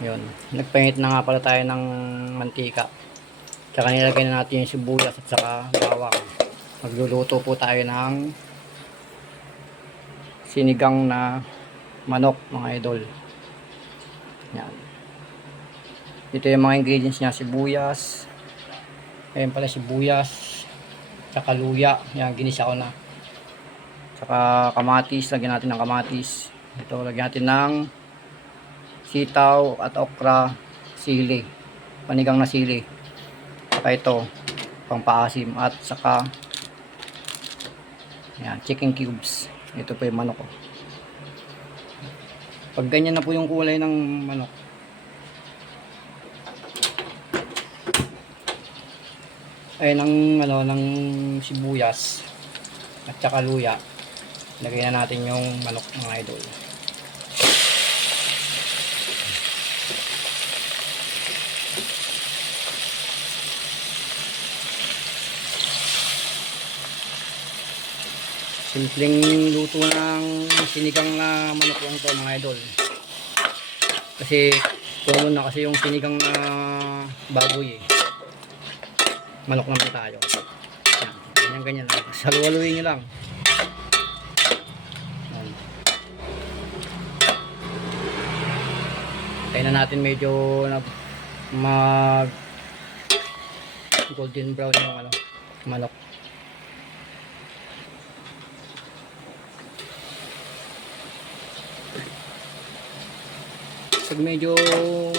Yun. Nagpainit na nga pala tayo ng mantika. Tsaka nilagay na natin yung sibuyas at saka bawang. Magluluto po tayo ng sinigang na manok, mga idol. Yan. Ito yung mga ingredients niya. Sibuyas. Ayan pala sibuyas. Tsaka luya. Yan, ginisa ko na. Tsaka kamatis. Lagyan natin ng kamatis. Ito, lagyan natin ng sitaw at okra, sili. Panigang na sili. Saka ito, pangpaasim. At saka yan, chicken cubes. Ito po yung manok ko. Pag ganyan na po yung kulay ng manok, ay ng sibuyas at saka luya, lagay na natin yung manok, mga idol. Simpleng luto ng sinigang na manok lang to, mga idol. Kasi common na kasi yung sinigang na baboy eh. Manok naman tayo. Yan, ganyan lang. Halu-haluin nyo lang. Kaya na natin medyo mag golden brown yung manok. Pag medyo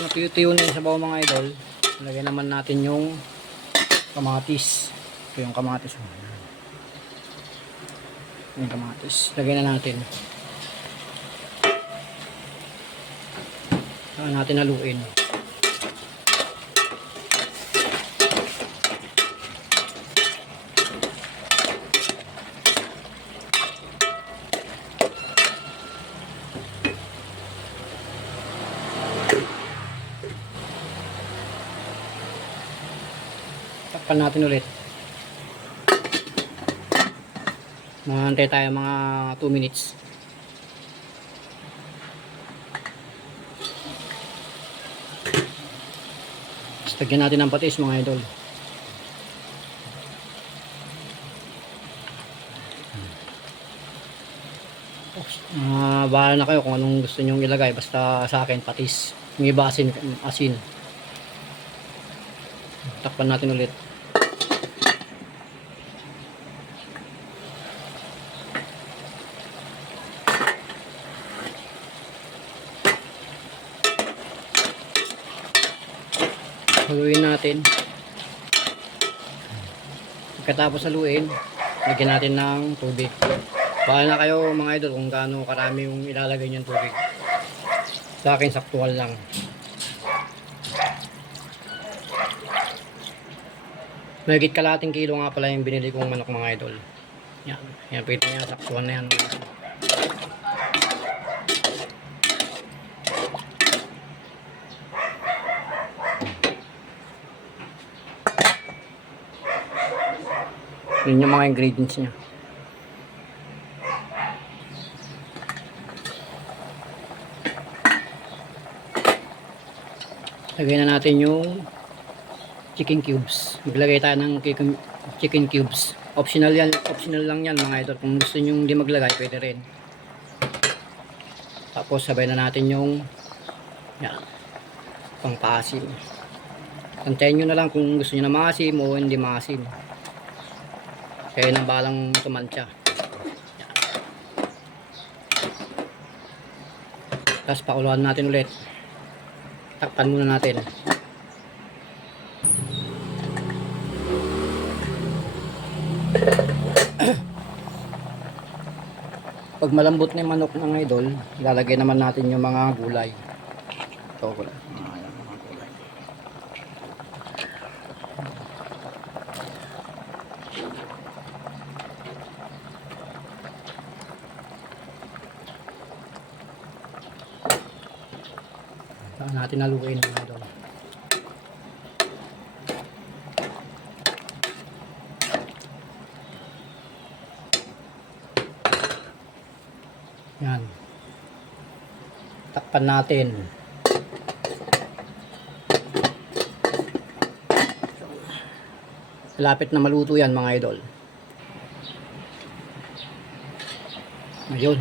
natuyo-tuyo na yung sabaw, mga idol, lagyan naman natin yung kamatis. Ito yung kamatis. Yung kamatis. Lagyan na natin. Saka natin haluin. Takpan natin ulit. Mahantay tayo mga 2 minutes. Lagyan natin ng patis, mga idol. Bahala na kayo kung anong gusto nyong ilagay. Basta sa akin patis. Yung iba asin. Takpan natin ulit. Haluin natin. Pagkatapos haluin, lagyan natin ng tubig. Bahala na kayo, mga idol, kung gaano karami yung ilalagay niyong tubig. Sa akin, saktual lang. Mahigit kalating kilo nga pala yung binili kong manok, mga idol. Yan pwede niya, saktual na yan. Yun yung mga ingredients niya. Lagay na natin yung chicken cubes. Maglagay tayo ng chicken cubes. Optional yan, optional lang yan, mga idol. Kung gusto niyo hindi maglagay, pwede rin. Tapos sabay na natin yung yan, pangpaasim. Tantayin nyo na lang kung gusto niyo na maasim o hindi maasim. Kaya nang balang tumantya. Tapos pakuluan natin ulit. Takpan muna natin. Pag malambot na yung manok, ng idol, ilalagay naman natin yung mga gulay. Ito, gulay. Saka natin haluin, mga idol. Yan. Takpan natin. Malapit na maluto yan mga idol. Ayun.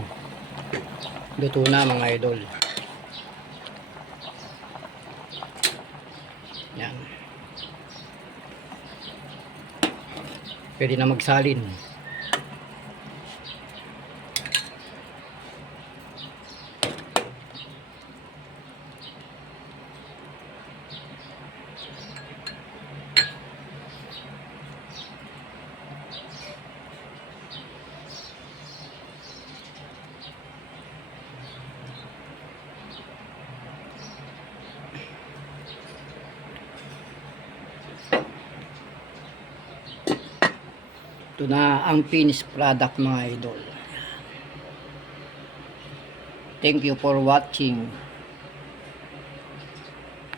Luto na mga idol. Yan. Pwede na magsalin. Ito na ang finished product mga idol. Thank you for watching.